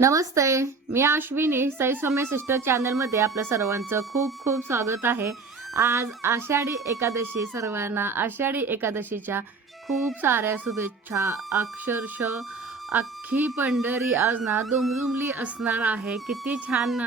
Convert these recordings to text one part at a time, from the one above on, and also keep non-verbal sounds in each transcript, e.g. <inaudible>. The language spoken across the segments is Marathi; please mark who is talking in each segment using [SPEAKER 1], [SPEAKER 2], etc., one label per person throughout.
[SPEAKER 1] नमस्ते मी आश्विनी साई सौम्य सिस्टर चॅनलमध्ये आपल्या सर्वांचं खूप खूप स्वागत आहे. आज आषाढी एकादशी सर्वांना आषाढी एकादशीच्या खूप साऱ्या शुभेच्छा. अक्षरशः अख्खी पंढरी आज ना दुमदुमली असणार आहे. किती छान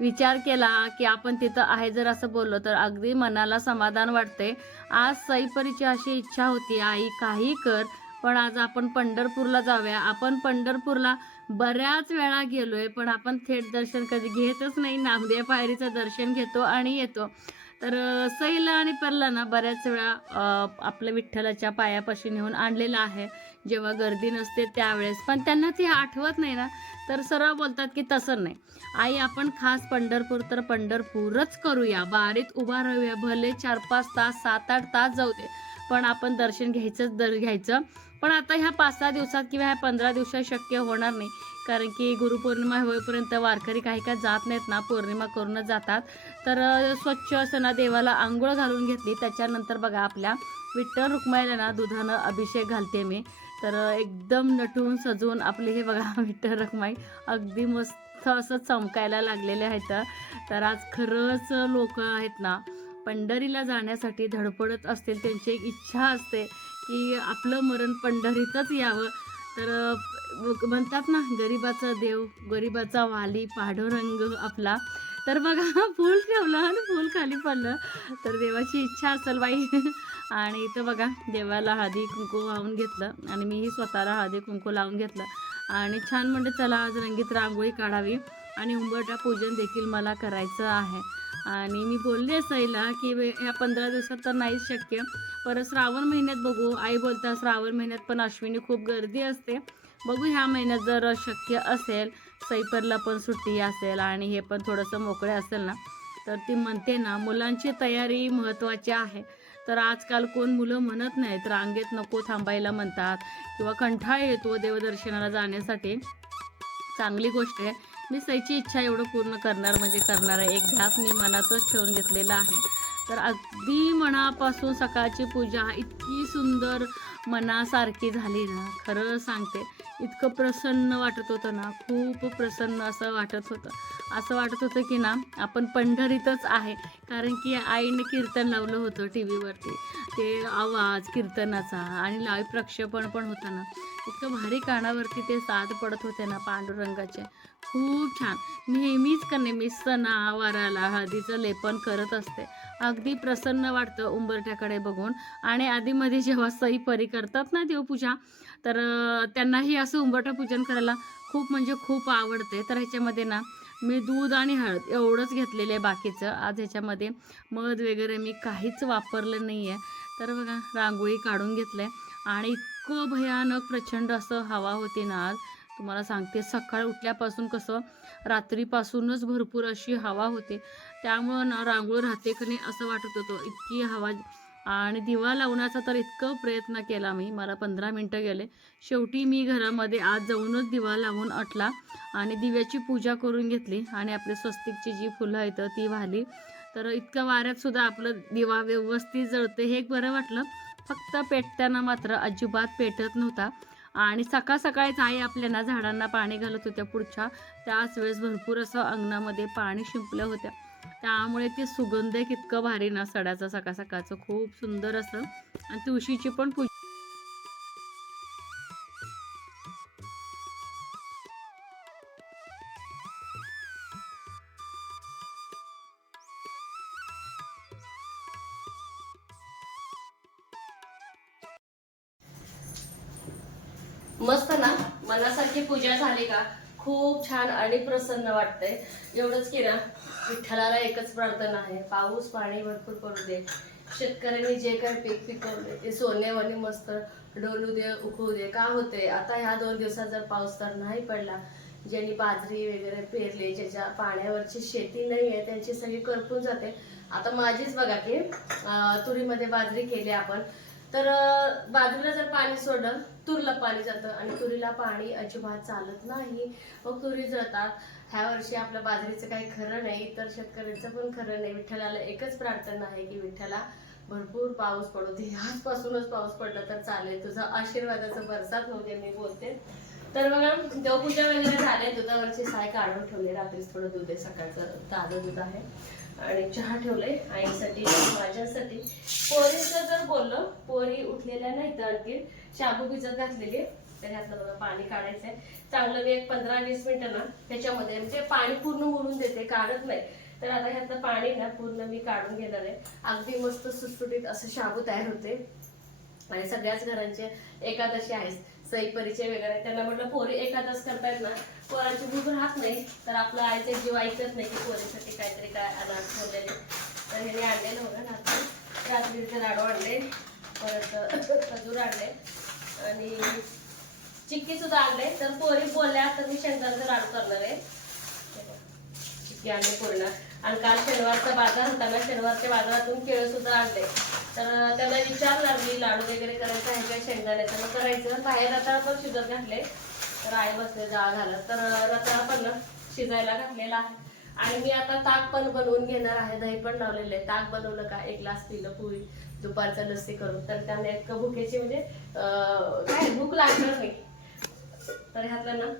[SPEAKER 1] विचार केला की आपण तिथं आहे जर असं बोललो तर अगदी मनाला समाधान वाटते. आज सईपरीची अशी इच्छा होती आई काही कर पण आज आपण पंढरपूरला जाऊया. आपण पंढरपूरला बऱ्याच वेळा गेलोय पण आपण थेट दर्शन कधी घेतच नाही. नामदेव पायरीचं दर्शन घेतो आणि येतो. तर सैला आणि परला ना बऱ्याच वेळा आपल्या विठ्ठलाच्या पायापाशी नेऊन आणलेलं आहे. जेव्हा गर्दी नसते त्यावेळेस. पण त्यांना ती आठवत नाही ना. तर सरळ बोलतात की तसं नाही. आई आपण खास पंढरपूर तर पंढरपूरच करूया. बारीत उभा राहूया. भले चार पाच तास सात आठ तास जाऊ दे. पण आपण दर्शन घ्यायचंच दर घ्यायचं. पण आता ह्या पाच सहा दिवसात किंवा ह्या पंधरा दिवसात शक्य होणार नाही. कारण की गुरुपौर्णिमा होईपर्यंत वारकरी काही काय जात नाहीत ना पौर्णिमा करूनच जातात. तर स्वच्छ असं ना देवाला आंघोळ घालून घेतली. त्याच्यानंतर बघा आपल्या विठ्ठल रुक्माईला ना दुधानं अभिषेक घालते मी. तर एकदम नटून सजवून आपले हे बघा <laughs> विठ्ठल रुक्माई अगदी मस्त असं चमकायला लागलेले आहेत. तर आज खरंच लोक आहेत ना पंढरीला जाण्यासाठी धडपडत असतील त्यांची एक इच्छा असते. की आपलं मरण पंढरीतच यावं. तर म्हणतात ना गरिबाचा देव गरिबाचा वाली पांडुरंग आपला. तर बघा <laughs> फूल ठेवलं आणि फूल खाली पडलं. तर देवाची इच्छा असेल बाई. <laughs> आणि इथं बघा देवाला हळदी कुंकू वाहून घेतलं. आणि मीही स्वतःला हळदी कुंकू लावून घेतलं. आणि छान म्हणजे चला आज रंगीत रांगोळी काढावी. आणि उंबरटा पूजन देखील मला करायचं आहे. आणि मी बोलले असायला की वे- ह्या पंधरा दिवसात तर नाहीच शक्य. परत श्रावण महिन्यात बघू. आई बोलता श्रावण महिन्यात पण अश्विनी खूप गर्दी असते. बघू ह्या महिन्यात जर शक्य असेल सैपरला पण सुट्टी असेल आणि हे पण थोडंसं मोकळे असेल ना तर ती म्हणते ना मुलांची तयारी महत्त्वाची आहे. तर आजकाल कोण मुलं म्हणत नाहीत रांगेत नको थांबायला म्हणतात किंवा कंठाळ येतो देवदर्शनाला जाण्यासाठी. चांगली गोष्ट आहे. मी सईची इच्छा एवढं पूर्ण करणार म्हणजे करणार आहे. एक ध्यास मी मनातच ठेवून घेतलेला आहे. तर अगदी मनापासून सकाळची पूजा इतकी सुंदर मनासारखी झाली ना खरं सांगते इतकं प्रसन्न वाटत होतं ना खूप प्रसन्न असं वाटत होतं. असं वाटत होतं की ना आपण पंढरीतच आहे. कारण की आईने कीर्तन लावलं होतं टी व्हीवरती ते आवाज कीर्तनाचा आणि लाईव्ह प्रक्षेपण पण होतं ना. इतकं भारी कानावरती ते साथ पडत होते ना पांडुरंगाचे. खूप छान. नेहमीच का नेहमी सणावाराला हळदीचं लेपन करत असते. अगदी प्रसन्न वाटतं उंबरठ्याकडे बघून. आणि आधीमध्ये जेव्हा सई परी करतात ना देवपूजा तर त्यांनाही असं उंबरठा पूजन करायला खूप म्हणजे खूप आवडते. तर ह्याच्यामध्ये ना मी दूध आणि हळद एवढंच घेतलेलं आहे बाकीचं. आज ह्याच्यामध्ये मध वगैरे मी काहीच वापरलं नाही आहे तर बघा रांगोळी काढून घेतलं आहे आणि इतकं भयानक प्रचंड असं हवा होती ना आज. तुम्हाला सांगते सकाळ उठल्यापासून कसं रात्रीपासूनच भरपूर अशी हवा होते. त्यामुळं ना रांगोळ राहते की नाही असं वाटत होतं. इतकी हवा आणि दिवा लावण्याचा तर इतकं प्रयत्न केला मी मला पंधरा मिनटं गेले. शेवटी मी घरामध्ये आज जाऊनच दिवा लावून अटला आणि दिव्याची पूजा करून घेतली आणि आपली स्वस्तिकची जी फुलं आहेत ती वाहली. तर इतक्या वाऱ्यातसुद्धा आपलं दिवा व्यवस्थित जळते हे एक बरं वाटलं. फक्त पेटताना मात्र अजिबात पेटत नव्हता. आणि सकाळ सकाळीच आई आपल्याला झाडांना पाणी घालत होत्या पुढच्या. त्याच वेळेस भरपूर असं अंगणामध्ये पाणी शिंपलं होत्या. त्यामुळे ते सुगंध एक इतकं भारी ना सडाचं सकाळ सकाळचं. खूप सुंदर असं. आणि तुळशीची पण पूजा मस्त ना? मनासारखी पूजा झाली का? खूप छान आणि प्रसन्न वाटतंय. एवढंच की ना विठ्ठलाला एकच प्रार्थना आहे. पाऊस पाणी भरपूर पडू दे. शेतकऱ्यांनी जे काय पीक पिकवले ते सोन्यावानी मस्त डोलू दे उकळू दे. का होते आता ह्या दोन दिवसात जर पाऊस तर नाही पडला ज्यांनी बाजरी वगैरे पेरले ज्याच्या पाण्यावरची शेती नाही आहे त्यांची सगळी करपून जाते. आता माझीच बघा की तुरीमध्ये बाजरी केली आपण तर बाजरीला जर पाणी सोडलं तुरीला पाणी जातं आणि तुरीला पाणी अजिबात चालत नाही. मग तुरी जळतात. ह्या वर्षी आपल्या बाजरीचं काही खरं नाही तर शेतकऱ्यांचं पण खरं नाही. विठ्ठलाला एकच प्रार्थना आहे की विठ्ठला भरपूर पाऊस पडू दे. आजपासूनच पाऊस पडला तर चालेल. तुझा आशीर्वादाचा बरसात होते मी बोलते. तर बघा देवपूजा वगैरे झाले. दुधावरची साय काढून ठेवली. रात्रीच थोडं दूध आहे सकाळचं ताजं दूध आहे. आणि चहा ठेवलंय आईसाठी माझ्यासाठी. पोरीचं जर बोललं पोरी उठलेल्या नाही तर आणखी शाबू भिजत घातलेली तर ह्यातलं बघा पाणी काढायचंय. चांगलं मी एक पंधरा वीस मिनटं ना त्याच्यामध्ये म्हणजे पाणी पूर्ण मुरून देते काढत नाही. तर आता ह्यातलं पाणी ना पूर्ण मी काढून घेणार आहे. अगदी मस्त सुटसुटीत असं शाबू तयार होते. आणि सगळ्याच घरांचे एकादशी सही परिचय वगैरे त्यांना म्हटलं पोरी एकादश करतायत ना पोरांची भूक राहत नाही तर आपलं आईचे जीव ऐकत नाही की पोरीसाठी काहीतरी काय अनाथ ठेवलेले तर हे आणलेलं होतं रात्री. रात्रीचे लाडू आणले परत खजूर आणले आणि चिक्की सुद्धा आणले तर पोरी बोलल्या तर मी शेंगांचं लाडू करणार आहे. चिक्की आणली पोरीला. आणि काल शनिवारचा बाजार होता ना शनिवारच्या बाजारातून केळं सुद्धा आणले तर त्यांना विचारणार मी लाडू वगैरे करायचं आहे काय शेंगदाण्याचं मग करायचं. बाहेर रताळ पण शिजत घातले. तर आई बसले जाळ घालत. तर रताळ पण ना शिजायला घातलेला आहे. आणि मी आता ताक पण बनवून घेणार आहे. दही पण लावलेलं आहे. ताक बनवलं का? एक ग्लास पिलं पोळी. दुपारचा लस्सी करून. तर त्याने एक भुकेची म्हणजे काय भूक लागणार नाही. तर ह्यातलं ना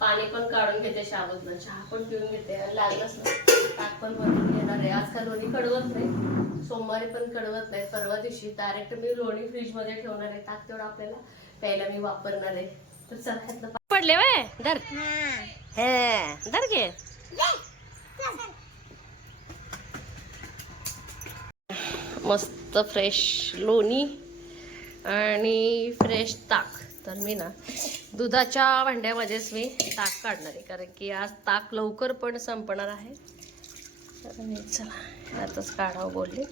[SPEAKER 1] पाणी पण काढून घेते शाबूतनं चहा पण पिऊन घेते. आणि लागलंच ना. ताक पण बनवून घेणार आहे. आजकाल दोन्ही कडवत नाही. सोमवारी पण कडवत नाही परवा दिवशी डायरेक्ट मी लोणी फ्रीजमध्ये ठेवणार आहे ताक तेवढं आपल्याला प्यायला मी वापरणार आहे. तर चला पडले वय? धर. हे धर घे. मस्त फ्रेश लोणी आणि फ्रेश ताक. तर मी ना दुधाच्या भांड्यामध्येच मी ताक काढणार आहे कारण की आज ताक लवकर पण संपणार आहे. तर मी चला आताच काढावं बोलले.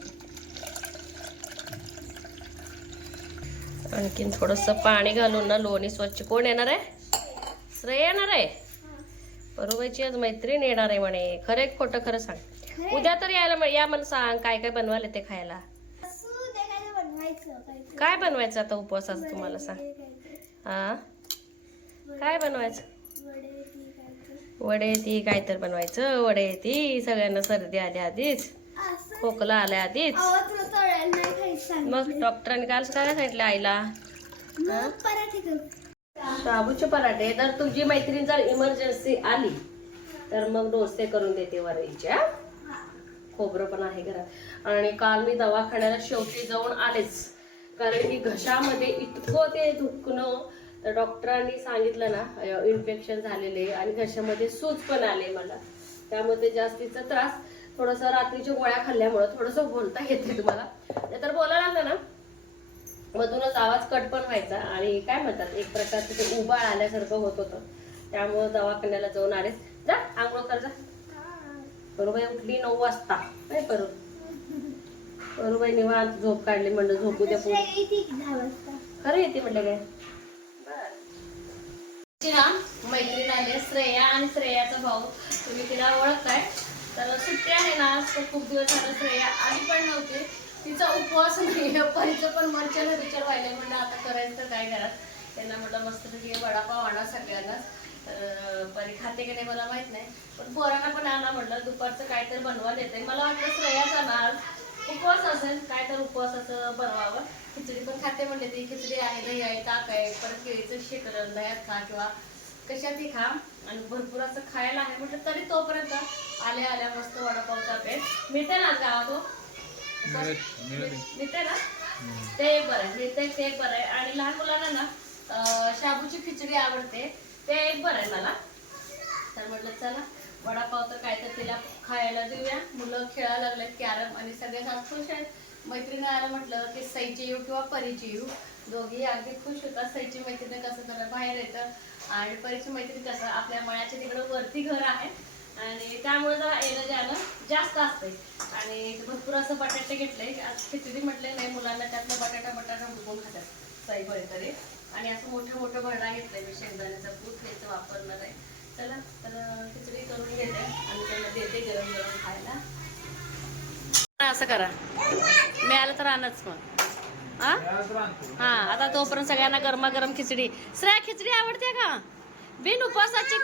[SPEAKER 1] आणखीन थोडंसं पाणी घालून ना लोणी स्वच्छ. कोण येणार आहे? श्रेय येणार आहे? बरोबरची आज मैत्रीण येणार आहे म्हणे. खरं एक खोटं खरं सांग. उद्या तर यायला या मला सांग काय काय बनवायला ते खायला. काय बनवायचं आता उपवासाचं तुम्हाला सांग? हा काय बनवायचं? वडे ती काय तर बनवायचं. वडे ती सगळ्यांना सर्दी आली आधीच. खोकला आल्या आधीच. मग डॉक्टरांनी काल काय सांगितलं आईला? शाबूचे पराठे. तर तुझी मैत्रीण जर इमर्जन्सी आली. तर मग डोसे करून देते वरईचे हा? खोबरं पण आहे घरात. आणि काल मी दवाखान्याला शेवटी जाऊन आलेच. कारण की घशामध्ये इतकं ते दुखणं तर डॉक्टरांनी सांगितलं ना इन्फेक्शन झालेले आणि घशामध्ये सूज पण आले मला. त्यामुळे ते जास्तीचा त्रास थोडंसं रात्रीच्या गोळ्या खाल्ल्यामुळं थोडंसं बोलता येते तुम्हाला. तर बोलायला लागलं ना मधूनच आवाज कट पण व्हायचा आणि काय म्हणतात एक प्रकारचं ते उबाळ आल्यासारखं होत होतं. त्यामुळं दवाखान्याला जाऊन आलेच जा आंघोळ कर जा. बरोबर उठली नऊ वाजता. काय करू. बरोबर निवांत झोप काढली म्हणलं झोपू द्या खरं येते म्हटलं काय? ना मैत्रीण आले श्रेया आणि श्रेयाचा भाऊ. तुम्ही तिला ओळखताय. तर सुट्टी आहे ना आज तर खूप दिवस झालं श्रेया आली पण नव्हती. तिचा उपवास नाही परीचं पण मनच्याला विचार व्हायला म्हणलं आता करायचं तर काय करा त्यांना म्हटलं मस्तपैकी वडापाव आणा सगळ्यांना. तर परी खाते की नाही मला माहीत नाही. पण पोरांना पण आणा म्हटलं दुपारचं काय तर बनवा देते. मला वाटलं श्रेयाचा ना आज उपवास असेल काय तर उपवासाचं बनवावं. खिचडी पण खाते म्हणले ती. खिचडी आहे दही आहे ताक आहे परत केळीचं शेकरण दह्यात खा किंवा कशातही खा. आणि भरपूर असं खायला आहे म्हटलं तरी तोपर्यंत आल्या आल्या मस्त वडापाव टाकेल मिळते ना गावात हो? मिळते ना? ते एक बरं आहे मिळते ते एक बरं आहे. आणि लहान मुलांना ना शाबूची खिचडी आवडते. ते एक बरं आहे मला. तर म्हटलं चला. वडापाव तर काय तर तिला खायला देऊया. मुलं खेळायला लागलेत कॅरम आणि सगळे आज खुश आहेत. मैत्रिणी आलं म्हटलं की सईची येऊ किंवा परीची येऊ. दोघी अगदी खुश होतात. सईची मैत्रिणी कसं जरा बाहेर येतं आणि परीची मैत्रीण कसं आपल्या मळ्याच्या तिकडं वरती घर आहे. आणि त्यामुळे जरा येणं जाणं जास्त असते. आणि भरपूर असं बटाटे घेतले. आज खिचडी म्हटले नाही मुलांना त्यातलं बटाटा बटाटा हुडकून खातात सई तरी आणि असं मोठं मोठं भरडा घेतलंय मी शेंगदाण्याचा कूट याचं वापरणार आहे. चला तर खिचडी करून घेते. आणि त्यांना देते गरम गरम खायला. असं करा. मिळालं तर आणच मग. हा? हा आता तोपर्यंत सगळ्यांना गरमागरम खिचडी. श्रेया खिचडी आवडते का? बिन उपवासाची.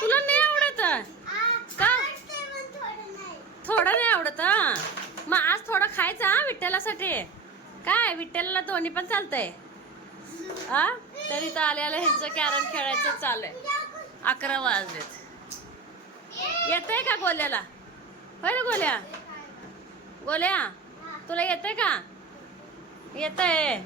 [SPEAKER 1] तुला नाही आवडत? का? थोडं नाही आवडत मग आज थोडं खायचं हा विठ्ठलासाठी. काय विठ्ठलाला दोन्ही पण चालतंय? हा? तरी तर आले आल्याला ह्यांचं कॅरम खेळायचं चालू आहे अकरा वाजलेत. येतंय का गोल्याला? होय ना गोल्या? गोल्या तुला येतंय का? येतंय.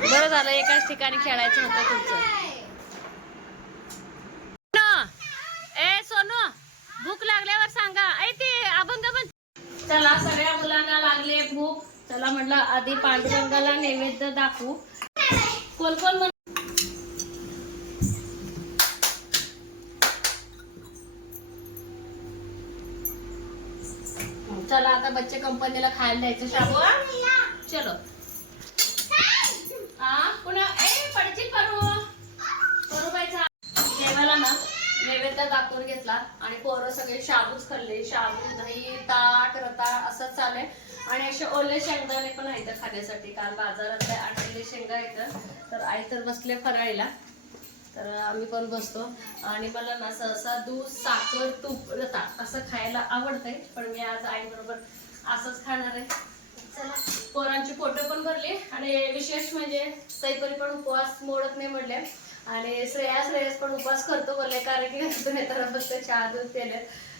[SPEAKER 1] बरं झालं एकाच ठिकाणी खेळायचं होतं तुमचं. सोनू, ए सोनू भूक लागल्यावर सांगा. ऐ ते अभंग पण चला सगळ्या मुलांना लागले भूक. चला म्हटलं आधी पांडुरंगाला नैवेद्य दाखवू. कोण कोण म्हण चला आता बच्चे कंपनीला खायला द्यायचं शाबू चलो हा पुन्हा ए पडची करू करू बाईचा देवाला ना एकदा दाखवून घेतला आणि पोरं सगळे शाबूच खाल्ले. शाबू दही ताट रता असंच चालेल आणि असे ओले शेंगदाणे पण आहेत खाण्यासाठी. काल बाजारात आणलेले शेंगा येतं तर आई तर बसले फराळीला. तर आम्ही पण बसतो. आणि मला ना सहसा दूध साखर तूप रता असं खायला आवडतंय. पण मी आज आई बरोबर असंच खाणार आहे. चला पोरांची फोटो पण भरली. आणि विशेष म्हणजे सईपरी पण उपवास मोडत नाही म्हणले आणि श्रेया श्रेयस पण उपवास करतो बोलले कारण की घरातून येताना फक्त चहा दूध केले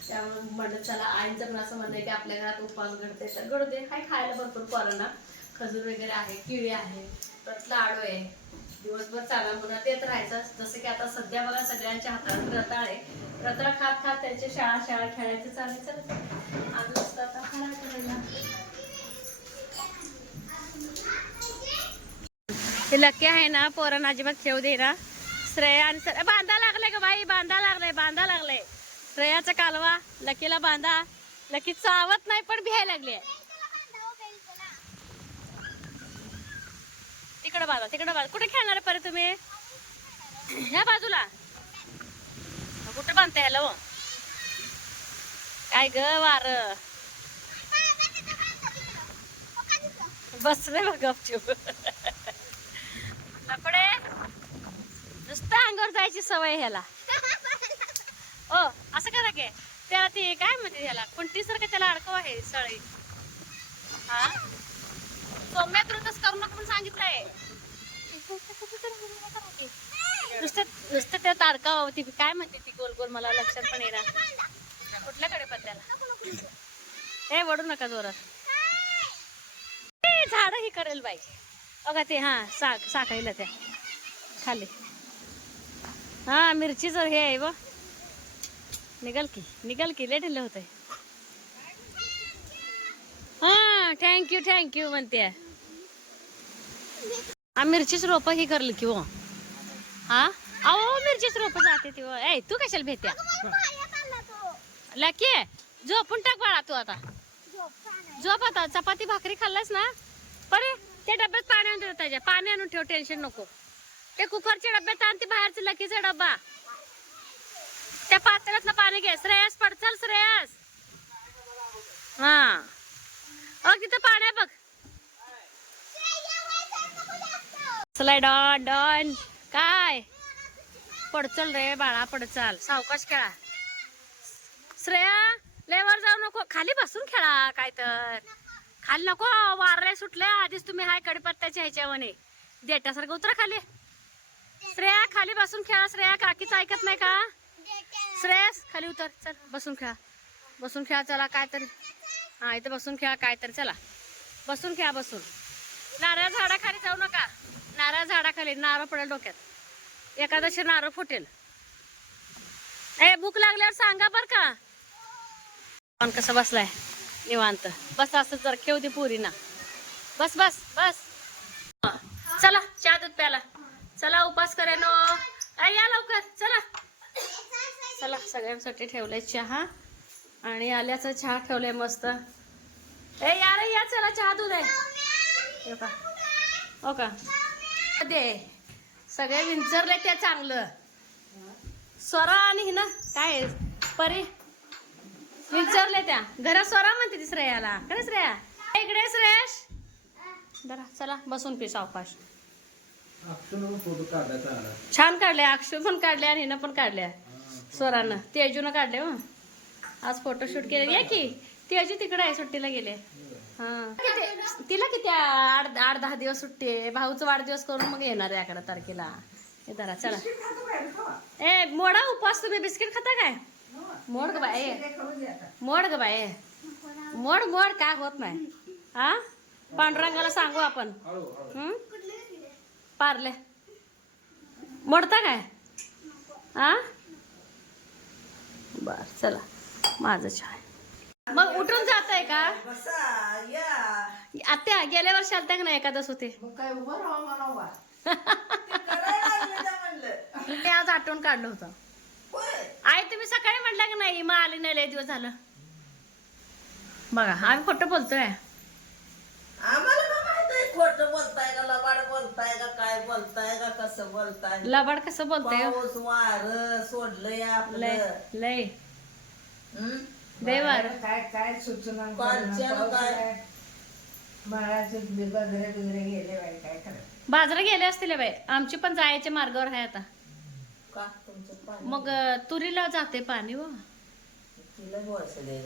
[SPEAKER 1] त्यामुळे म्हणत चला आईचं पण असं म्हणणं की आपल्या घरात उपास घडते तर घडते. काय खायला भरपूर पोरांना. खजूर वगैरे आहे किळी आहे परत लाडू आहे. दिवसभर चाला पुन्हा देत राहायचं. जसं की आता सध्या बघा सगळ्यांच्या हातात रताळ आहे. रताळ खात खात त्यांच्या शाळा शाळा खेळायचं चालायचं. आम्ही मस्त आता फराळ करायला ते लक्की आहे ना पोरांना अजिबात खेळू दे ना. श्रेया आणि सर बांधा लागले ग बाई बांधा लागले बांधा लागले. श्रेयाचा कालवा लकीला बांधा. लकी चावत नाही पण भियायला लागले तिकडे बांधा तिकडे बांधा. कुठे खेळणार परत तुम्ही? ह्या बाजूला. कुठे बांधता ह्याला काय ग वार? बसले बघ गपचूप. <laughs> लकडे नुसतं अंगावर जायची सवय ह्याला. <laughs> ओ असं करा की. त्याला ते काय म्हणते ह्याला कोणती सारखं त्याला अडकव आहे सळी हा? सौम्या तुला तसं करू नको म्हणून सांगितलंय. नुसतं नुसतं त्यात अडकाव. ती काय म्हणते ती गोल गोल मला लक्षात पण येणार कुठल्याकडे पण त्याला ए वडू नका जोरात. झाड ही करेल बाई. बघा ते हा साक साकायला त्या. खाली. हा मिरचीचं हे आहे व निघल की निघल की लेट होत हा थँक्यू थँक्यू म्हणते. हा मिरचीच रोप ही करली की हो. हा? अहो मिरचीच रोप जाते ती हो. ए तू कशाला भेट्या? लकी झोपून टाक बाळा तू आता. झोप आता चपाती भाकरी खाल्लास ना? परे त्या डब्यात पाणी आणून ठेव त्याच्या. पाणी आणून ठेव टेन्शन नको. ते कुकरच्या डब्यात आण ते बाहेरचं लकीचा डब्बा त्या पातळ्यातलं पाणी घे. श्रेयस पडचल श्रेयस. हा. अग तिथं पाणी आहे बघ. चला डॉन डॉन. काय? पडचल रे बाळा पडचाल सावकाश खेळा. श्रेया लेवर जाऊ नको. खाली बसून खेळा काय तर खाली नको. वारे सुटले आधीच तुम्ही हाय कडीपत्त्याच्या ह्याच्यामध्ये. देटासारखं उतरा खाली. श्रेया खाली बसून खेळा. श्रेया काकीच ऐकत नाही का? श्रेयस खाली उतर. चल बसून खेळा. बसून खेळा चला काय तरी हा इथं बसून खेळा काय तरी चला. बसून खेळा बसून. नारळ झाडाखाली जाऊ नका. नारळ झाडाखाली नारळ पडेल डोक्यात. एकादशी नारळ फुटेल. ए भूक लागल्यावर सांगा बर का. पण कसं बसलाय? निवांत. बस असं जर खेळू दे पुरी ना बस बस बस. चला चहा दूध प्याला चला उपास करायनो या लवकर चला. चला सगळ्यांसाठी ठेवलाय चहा. आणि आल्याचा चहा ठेवलाय मस्त. ए या रे या चला चहा दूध आहे. का हो का? दे. सगळे विंचरले ते चांगलं. स्वरा आणि ना काय आहे? परी. विचारले त्या. घरात स्वरा म्हणते ती श्रेयाला. खरं श्रेया? इकडे श्रेयश. जरा चला बसून पी सावकाश
[SPEAKER 2] फोटो
[SPEAKER 1] छान काढले अक्षू पण काढल्या आणि हिनं पण काढल्या स्वरानं. तेजूनं काढले हो. आज फोटोशूट केले. ये की. ती अजून तिकडे आहे सुट्टीला गेले. हा. तिला किती? आठ आठ दहा दिवस सुट्टी आहे. भाऊचा वाढदिवस करून मग येणार आहे अकरा तारखेला. हे धरा चला. ए मोडा उपवास तुम्ही. बिस्किट खाता काय? मोड ग बाय मोड ग बाय मोड मोड. काय होत नाही? हा पांडुरंगाला सांगू आपण.
[SPEAKER 2] हळू
[SPEAKER 1] पारले. मोडता काय? हा बर चला. माझं चहा मग उठून जात आहे का? आत्या गेल्या वर्षी आलत्या का नाही एकादश होते? <laughs> मी आज आठवण काढलं होतं. आई तुम्ही सकाळी म्हटलं का नाही मग आली नाही लय दिवस झालं. बघा आम्ही खोटं बोलतोय
[SPEAKER 3] आम्हाला का माहीत आहे खोटं बोलताय का? लबाड बोलताय का? काय बोलताय का? कसं बोलताय?
[SPEAKER 1] लबाड कसं बोलतोय हो?
[SPEAKER 3] पाऊस वार सोडलंय
[SPEAKER 1] लय
[SPEAKER 3] आपलं.
[SPEAKER 1] लय
[SPEAKER 3] हं?
[SPEAKER 1] लय वार.
[SPEAKER 4] काय काय सूचना
[SPEAKER 3] पालच्यानं काय?
[SPEAKER 4] बाळाचे गजरे बिजरे गेले बाई काय
[SPEAKER 1] गेले असतील बाई. आमची पण जायच्या मार्गावर आहे आता.
[SPEAKER 3] का? तुमचं पाणी?
[SPEAKER 1] मग अं, तुरीला जाते पाणी व
[SPEAKER 3] तिला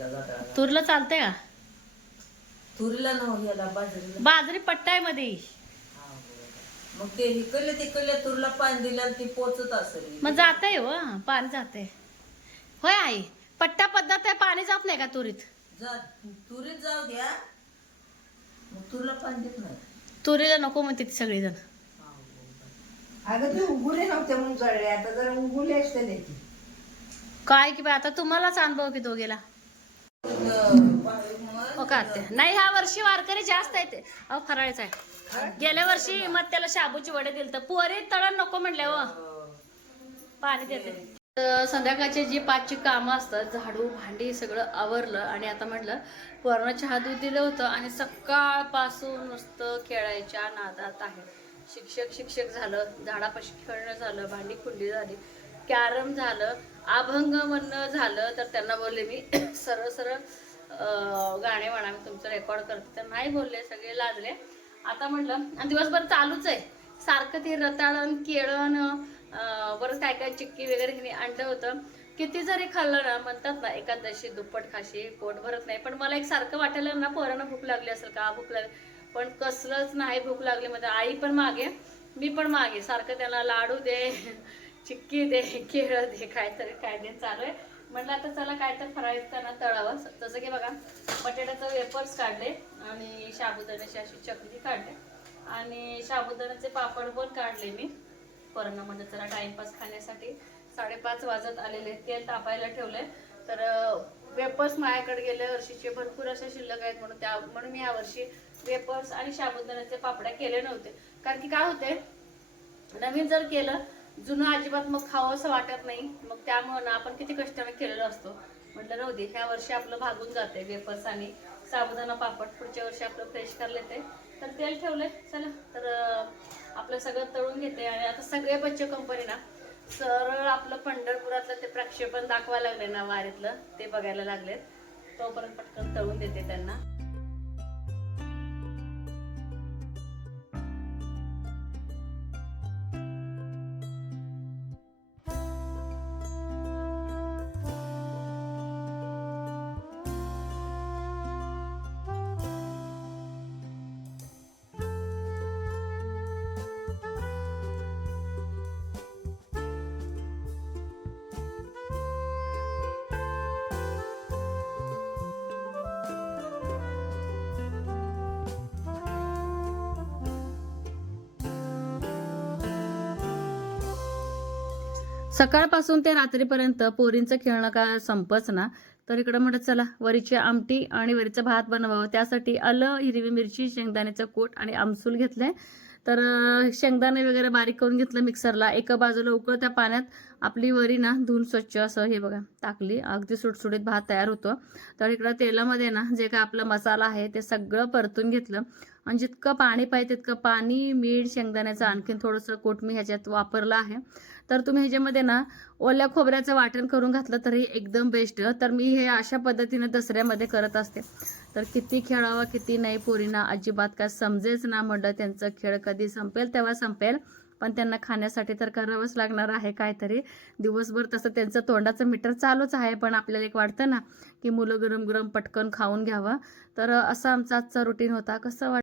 [SPEAKER 3] गटाला
[SPEAKER 1] तुरीला चालते का?
[SPEAKER 3] तुरीला याला बाजरीला.
[SPEAKER 1] बाजरी पट्टायमध्ये
[SPEAKER 3] हा, बरोबर. मग ते इकडले तिकडल्या तुरीला पाणी दिल्यावर ती पोचत असेल.
[SPEAKER 1] मग जाते हो पाणी जाते होय आई पट्टा पद्धत आहे पाणी जात नाही का तुरीत?
[SPEAKER 3] जा तुरीत जाऊ द्या. मग तुरीला पाणी देत नाही.
[SPEAKER 1] तुरीला नको म्हणते ती सगळेजण.
[SPEAKER 3] हा, बरोबर.
[SPEAKER 4] अगं ते उगुले नव्हते म्हणून चढले. आता जर उगुले असते नाही
[SPEAKER 1] काय की बाई आता तुम्हालाच अनुभव की तो हो नाही ह्या वर्षी वारकरी जास्त आहेत. अहो फराळीच आहे. गेल्या वर्षी मग त्याला शाबूची वडे दिल तर पोरी तळण नको म्हणले व पाणी देते. संध्याकाळचे संध्याकाळची जी पाचची कामं असतात झाडू भांडी सगळं आवरलं आणि आता म्हटलं वरण चहा दूध दिलं होतं आणि सकाळपासून नुसतं खेळायच्या नादात आहे. शिक्षक शिक्षक झालं झाडापाशी खेळणं झालं भांडी खुंडी झाली कॅरम झालं अभंग म्हणणं झालं तर त्यांना बोलले मी <clears throat> सरळ सरळ गाणे म्हणा मी तुमचं रेकॉर्ड करते. तर नाही बोलले सगळे लाजले. आता म्हटलं आणि दिवसभर चालूच आहे. सारखं ते रताळण केळण बरं बरंच काय काय चिक्की वगैरे हे आणलं होतं. किती जरी खाल्लं ना म्हणतात ना एकादशी दुप्पट खाशी पोट भरत नाही. पण मला एक सारखं वाटायला ना पोरांना भूक लागली असेल का? भूक लागली. पण कसलंच नाही भूक लागली. म्हणजे आई पण मागे मी पण मागे. सारखं त्याला लाडू दे चिक्की दे केळं दे काहीतरी काय दे चालू आहे. म्हटलं आता चला काय तर फराळीत त्यांना तळावं. जसं की बघा बटाट्याचं वेपर्स काढले आणि साबुदाण्याची अशी चकली काढले. आणि साबुदाण्याचे पापड पण काढले मी. परणामध्ये जरा टाइमपास खाण्यासाठी साडेपाच वाजत आलेले तेल तापायला ठेवले तर वेपर्स माझ्याकडे गेल्या वर्षीचे भरपूर असे शिल्लक आहेत म्हणून त्या म्हणून मी यावर्षी वेपर्स आणि साबुदाण्याचे पापड्या केले नव्हते. कारण की काय होते नवीन जर केलं जुनं अजिबात मग खावं असं वाटत नाही. मग त्यामुळं ना आपण किती कष्टाने केलेलो असतो. म्हटलं राहू दे ह्या वर्षी आपलं भागून जाते वेपर्स आणि साबुदाणा पापड. पुढच्या वर्षी आपलं फ्रेश करले ते तर तेल ठेवलंय. चला तर आपलं सगळं तळून घेते आणि आता सगळे बच्चे कंपनी ना सरळ आपलं पंढरपुरातलं ते प्रक्षेपण दाखवायला लागले ना वारीतलं. ते बघायला लागलेत. तोपर्यंत पटकन तळून देते त्यांना. सकाळपासून ते रात्रीपर्यंत पोरींचं खेळणं का संपच ना. तर इकडं म्हणत चला वरीची आमटी आणि वरीचा भात बनवावं. त्यासाठी आलं हिरवी मिरची शेंगदाण्याचं कोट आणि आमसूल घेतलंय. तर शेंगदाणे वगैरे बारीक करून घेतलं मिक्सरला. एका बाजूला उकळत्या पाण्यात आपली वरी ना धुवून स्वच्छ असं हे बघा टाकली. अगदी सुटसुटीत भात तयार होतो. तर इकडं तेलामध्ये ना जे काय आपला मसाला आहे ते सगळं परतून घेतलं. आणि जितकं पाणी पाहिजे तितकं पाणी मीठ शेंगदाण्याचं आणखीन थोडंसं कोट मी ह्याच्यात वापरलं आहे. तर तुम्ही ह्याच्यामध्ये ना ओल्या खोबऱ्याचं वाटण करून घातलं तरी एकदम बेस्ट तर मी हे अशा पद्धतीने दसऱ्यामध्ये करत असते. तर किती खेळावं किती नाही पोरींना अजिबात काय समजेच ना म्हणलं त्यांचं खेळ कधी संपेल तेव्हा संपेल. पण त्यांना खाण्यासाठी तर करावंच लागणार आहे काहीतरी. दिवसभर तसं त्यांचं तोंडाचं मीटर चालूच आहे पण आपल्याला एक वाटतं ना की मुलं गरम गरम पटकन खाऊन घ्यावं. तर असा आमचा आजचा रुटीन होता. कसं वाट